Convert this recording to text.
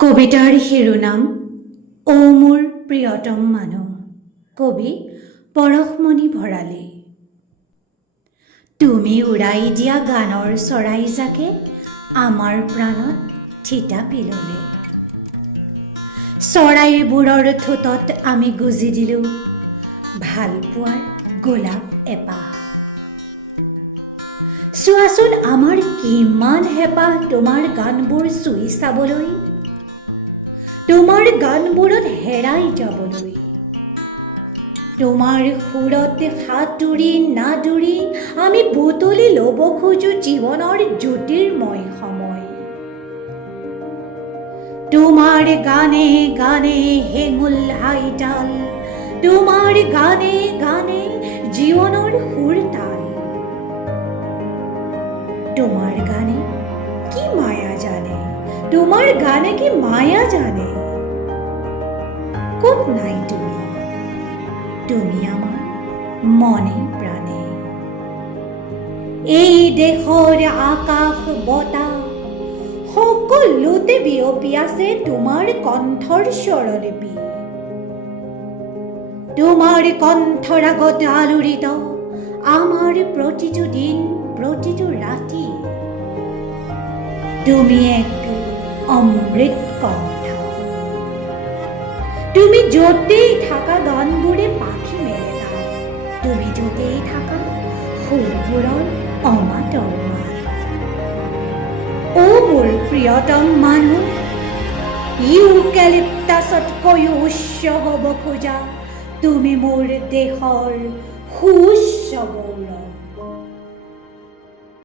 কবিতাৰ শিৰোনাম ও মোৰ প্ৰিয়তম মানুহ। কবি পৰশমণি ভৰালী। তুমি উৰাই দিয়া গানৰ চৰাইজাকে আমাৰ প্ৰাণত থিতাপি ল'লে। চৰাইবোৰৰ ঠোঁটত আমি গুজি দিলোঁ ভাল পোৱাৰ গোলাপ এপাহ। চোৱাচোন আমাৰ কিমান হেঁপাহ তোমাৰ গানবোৰ চুই চাবলৈ, তোমাৰ গানবোৰত হেৰাই যাবলৈ। তোমাৰ সুৰত সাঁতুৰি নাদুৰি আমি বুটলি ল'ব খোজো জীৱনৰ জ্যোতিৰ্ময় সময়। তোমাৰ গানে গানে হেঙুল হাইতাল, তোমাৰ গানে গানে জীৱনৰ সুৰতাল। তোমাৰ গানে কি মায়া জানে, তোমাৰ গানে কি মায়া জানে। ক'ত নাই তুমি, তুমি আমাৰ মনে প্ৰাণে। এই দেশৰ আকাশ বতাহ সকলোতে বিয়পি আছে তোমাৰ কণ্ঠৰ স্বৰলিপি। তোমাৰ কণ্ঠৰ আগত আলোড়িত আমাৰ প্ৰতিটো দিন প্ৰতিটো ৰাতি। তুমি এক অমৃত কণ্ঠ, তুমি য'তেই থাকা গানবোৰে পাখি মেলে তাত, তুমি য'তেই থাকা সুৰবোৰৰ অমাতৰ মাত। ও মোৰ প্ৰিয়তম মানুহ, ইউকেলিপ্টাছতকৈও উচ্চ হ'ব খোজা তুমি মোৰ দেশৰ সুউচ্চ গৌৰৱ।